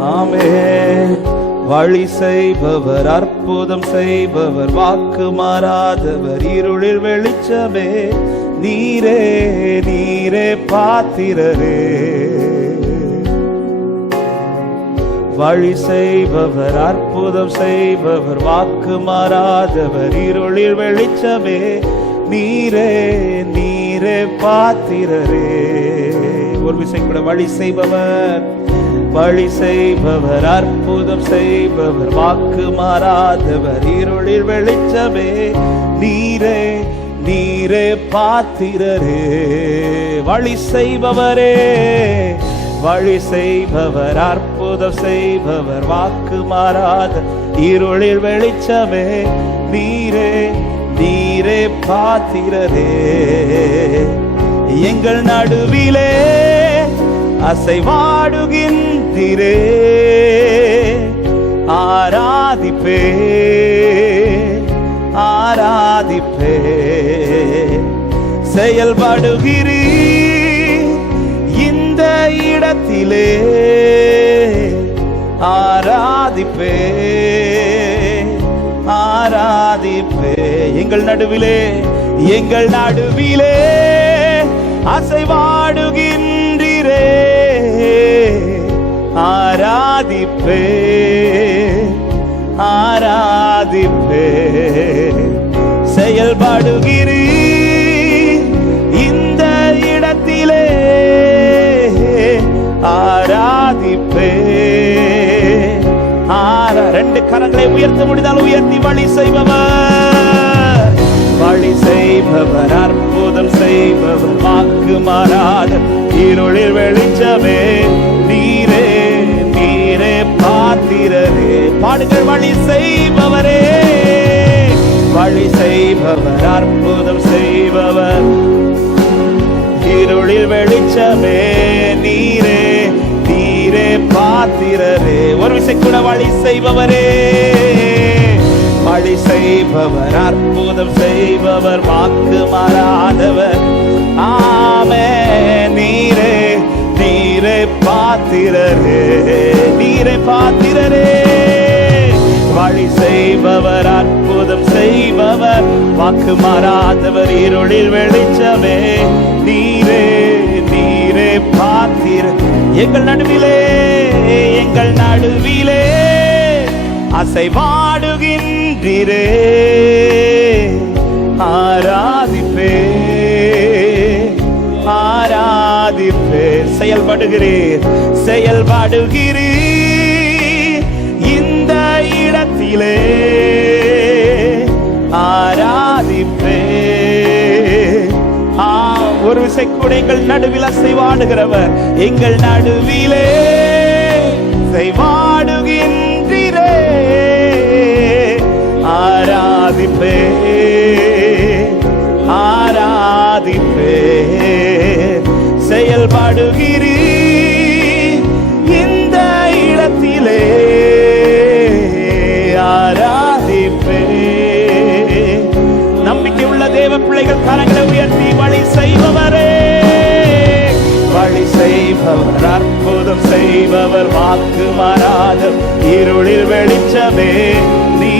ஆமே வழி செய்பவர் அற்புதம் செய்பவர் வாக்கு மாறாதவர் இருளில் வெளிச்சமே. நீரே நீரே பாத்திரரே. வழி செய்பவர் அற்புதம் செய்பவர் வாக்கு மாறாதவர் இருளில் வெளிச்சமே. நீரே நீரே பாத்திரரே. ஒரு விசை கூட வழி செய்பவர். வழி செய்பவர் அற்புதம் செய்பவர் வாக்கு மாறாதவர் இருளில் வெளிச்சமே. நீரே நீரே பாத்திரரே வழி செய்பவரே. வழி செய்பவர் அற்புதம் செய்பவர் வாக்கு மாறாத இருளில் வெளிச்சமே. நீரே நீரே பாத்திரரே. எங்கள் நடுவிலே அசைவாடுகின்றே ஆராதிப்பே ஆராதிப்பே. செயல்படுகிறீ இந்த இடத்திலே. ஆராதிப்பே ஆராதிப்பே. எங்கள் நடுவிலே எங்கள் நடுவிலே அசைவாடுகின்ற ஆராதிப்பே ஆராதிப்பே. செயல்பாடுகிறீ இந்த இடத்திலே ஆராதிப்பே. ஆரா ரெண்டு கரங்களை உயர்த்த முடிந்தால் உயர்த்தி வழி செய்பவர். வழி செய்பவர் அற்புதம் செய்பவர் வாக்கு மாறாத இருளில் வெளிச்சமே நீரே. காத்திரரே பாடுங்கள் வழி செய்பவரே. வழி செய்பவர் அற்புதம் செய்பவர். இருளில் வெளிச்சமே நீரே நீரே பாத்திரரே ஒரு விசை கூட வழி செய்பவரே. வழி செய்பவர் அற்புதம் செய்பவர் வாக்கு மாறாதவர். ஆ பாத்திரரே நீரை பாத்திரரே. வழி செய்பவர் அற்புதம் செய்பவர் வாக்கு மாறாதவர் இருளில் வெளிச்சமே. நீரே நீரே பாத்திர எங்கள் நடுவிலே எங்கள் நடுவிலே. அசைவாடுகின்றே ஆராதிப்பே ஆராதிப்பே செயல்படுகிறீர். செயல்படுகிறீர். இந்த இடத்திலே ஆராதிப்பே ஆ, ஒரு விசை கூட எங்கள் நடுவில் அசைவாடுகிறவர். எங்கள் நடுவிலே செய்வாடுகின்றே ஆராதிப்பே செயல்படுகிறீ இந்த இடத்திலே ஆராதிப்பே. நம்பிக்கை உள்ள தேவ பிள்ளைகள் கரங்களை உயர்த்தி வழி செய்பவரே. வழி செய்பவர் அற்புதம் செய்பவர் வாக்கு மாறாத இருளில் வெளிச்சமே. நீ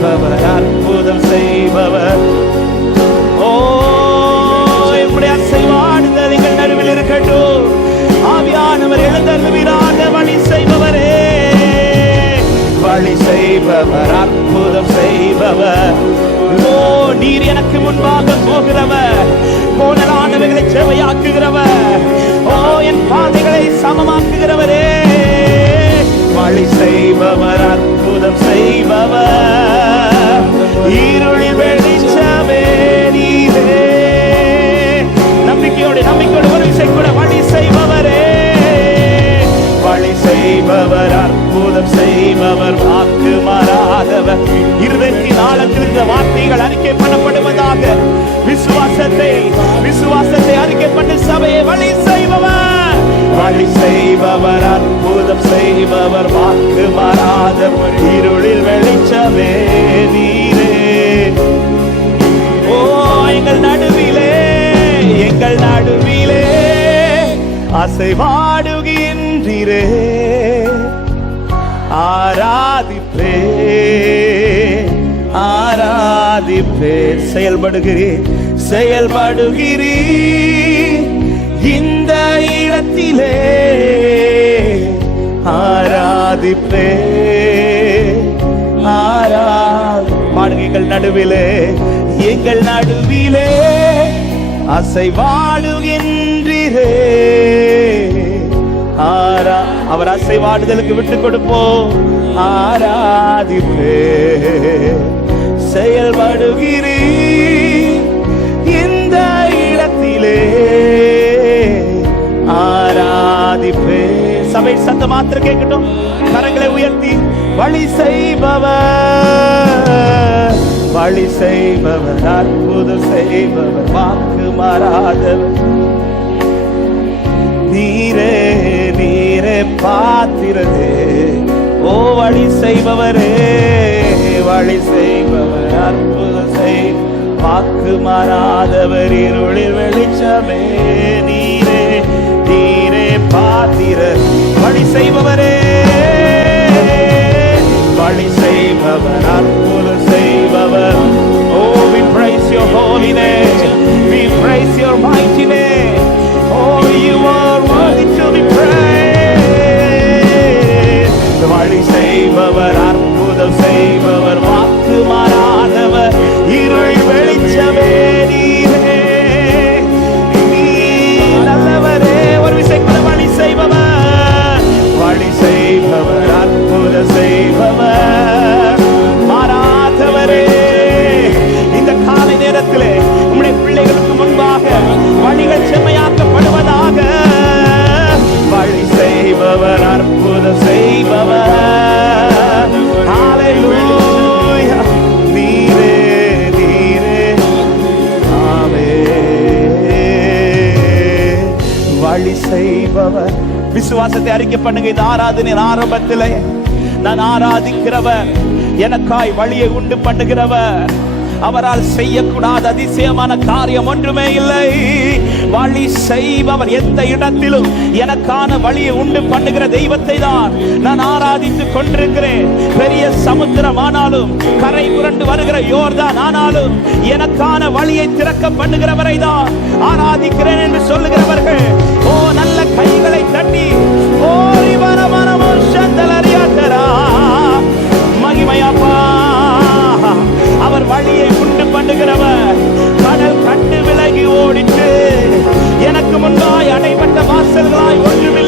செய்பவர் அற்புதம் செய்பவர். ஓ எப்படி அசைவாடுதல் நீங்கள் நடுவில் இருக்கட்டும். ஆவியானவர் எழுந்தருவிடாத வழி செய்பவரே. வழி செய்பவர் அற்புதம் செய்பவர். ஓ நீர் எனக்கு முன்பாக போகிறவர். கோணலானவைகளை செவையாக்குகிறவர். ஓ என் பாதைகளை சமமாக்குகிறவரே. வழி செய்பவர் அற்புதம் செய்பவர். இருளில் வெளிச்சமே நீரே. நம்பிக்கையோடு நம்பிக்கையோடு ஒரு விசை கூட வழி செய்பவரே. வழி செய்பவர் அற்புதம் செய்பவர் வாக்கு மாறா அசைவாடுகின்றீரே ஆராதிப்பே ஆராதிப்பே. செயல்படுகிறேன் செயல்படுகிறீர். இந்த இடத்திலே ஆராதிப்பே ஆரா பாடுகைகள் நடுவிலே எங்கள் நடுவிலே அசைவாடுகின்றீரே ஆரா அவர் அசைவாடுதலுக்கு விட்டு கொடுப்போம். ஆராதிப்பே செயல்படுகிறீ இந்த இடத்திலே. ஆராதிப்பே. சபை சத்த மாத்திரம் கேட்கட்டும். கரங்களை உயர்த்தி வழி செய்பவர். வழி செய்பவர் அற்புதம் செய்பவர் வாக்கு மாறாதவர். நீரே நீரே பாத்திரதே ஓ வழி செய்பவரே வழி செய்பவர் அற்புத செய். வாக்கு மாறாதவர் இருளில் வெளிச்சமே. நீரே நீரே பாத்திர வழி செய்பவரே வழி செய்பவர். விசுவாசத்தை அறிக்கை பண்ணுங்க. இந்த ஆராதனை ஆரம்பத்தில். நான் ஆராதிக்கிறவர். எனக்காய் வழியை உண்டு பண்ணுகிறவர். அவரால் செய்யக்கூடாத அதிசயமான காரியம் ஒன்றுமே இல்லை. வழி செய்பவர் எந்த இடத்திலும் எனக்கான வழியை உண்டு பண்ணுகிற தெய்வத்தை தான் நான் ஆராதித்துக் கொண்டிருக்கிறேன். பெரிய சமுத்திரம் ஆனாலும் கரை புரண்டு வருகிற யோர்தான் ஆனாலும் எனக்கான வழியை திறக்க பண்ணுகிறவரை தான் ஆராதிக்கிறேன் என்று சொல்லுகிறவர்கள் நல்ல கைகளை தட்டி ஓ மனமோ சந்தலறியாத்தரா மகிமையாப்பா. அவர் வழியை உண்டு பண்ணுகிறவர். கடல் கண்டு விலகி ஓடிட்டு எனக்கு முன்னாய் அடைபட்ட வாசல்களாய் ஒன்றுமே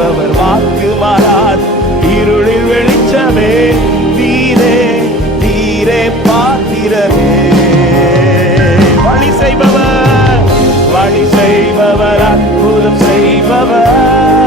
செய்பவர் வாக்கு மாறார் இருளில் வெளிச்சமே நீரே நீரே பாத்திரமே வழி செய்பவர் வழி செய்பவர் அற்புதம் செய்பவர்.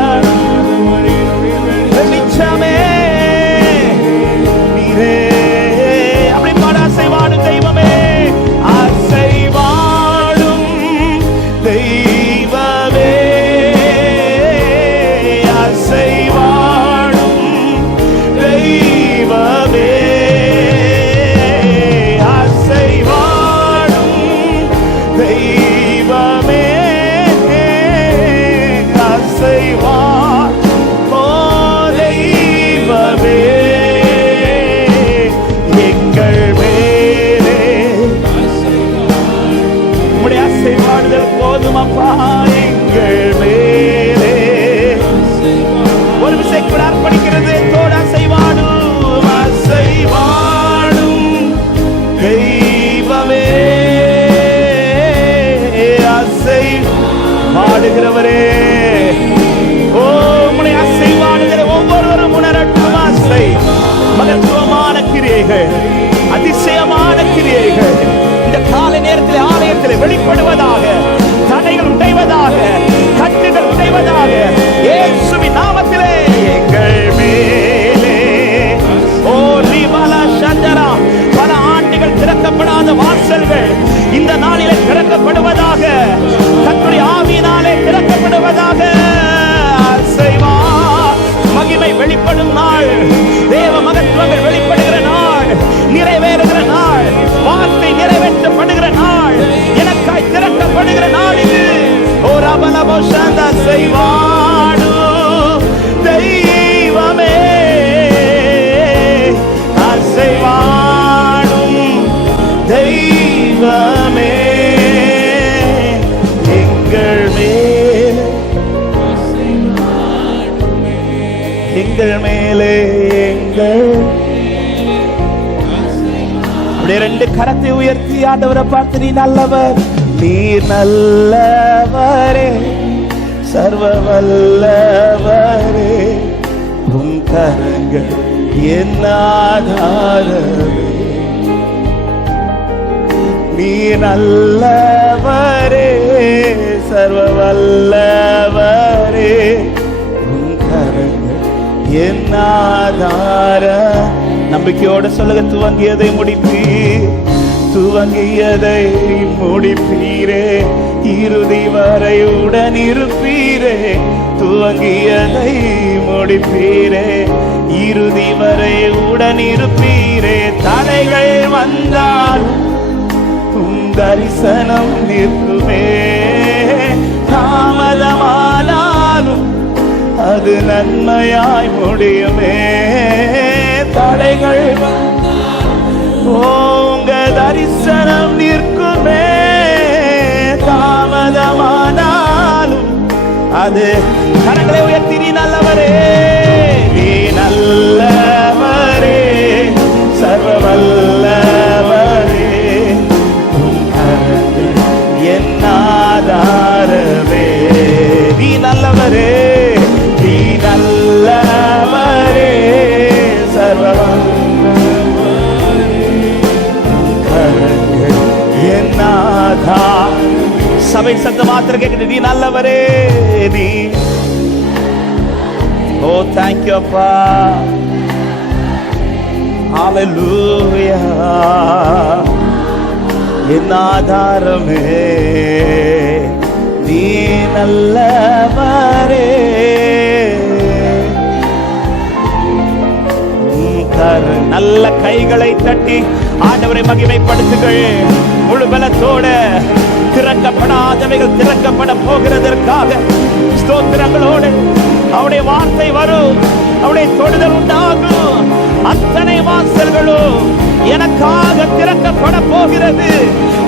எங்கள் மேலே எங்கள் அப்படியே ரெண்டு கரத்தை உயர்த்தி ஆண்டவரை பார்த்து நீ நல்லவர் நீ நல்லவரே. சர்வ வல்லவரே உன் கரங்கள் என் ஆதாரமே. நீ நல்லவரே சர்வ வல்லவரே உன் கரங்கள் என் ஆதார நம்பிக்கையோட சொல்லுக துவங்கியதை முடிப்பீர். துவங்கியதை முடிப்பீரே. இறுதி வரை உடன் இருப்பீரே துவங்கியதை முடிப்பீரே. இறுதி வரை உடன் இருப்பீரே தடைகள் வந்தால் உன் தரிசனம் நிற்குமே. தாமதமானாலும் அது நன்மையாய் முடியுமே. தடைகள் வந்தால் உங்க தரிசனம் நிற்குமே. பாதமானாலும் அது கரங்களை உயர்த்தி நீ நல்லவரே நீ நல்லவரே சர்வவல்லவரே என் ஆதாரமே நீ நல்லவரே நீ நல்லவரே சர்வ வல்லவரே. என் ஆதார சபை சத்த மாத்திரம் கேட்குது. நீ நல்லவரே நீ. ஓ தேங்க்யூ அப்பா. ஹalleluya என் ஆதாரமே நீ நல்லவரே. நல்ல கைகளை தட்டி ஆண்டவரை மகிமைப்படுத்துங்கள். முழு பலத்தோட திறக்கப்படாதவைகள் திறக்கப்பட போகிறதற்காக ஸ்தோத்திரங்களோடு அவருடைய வார்த்தை வரும் அவருடைய தொடுதல் உண்டாகும் அத்தனை வாசல்களும் எனக்காக திறக்கப்பட போகிறது.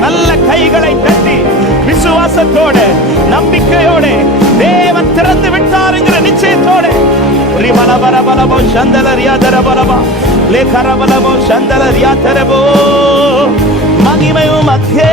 நல்ல கைகளை தட்டி விசுவாசத்தோட நம்பிக்கையோட தேவன் திறந்து விட்டாருங்கிற நிச்சயத்தோட. ரிபலபர பலபோ சந்தலரியா தரபலபா லேகர பலபோ சந்தலரியா தரபோ. மகிமையும் மத்தியே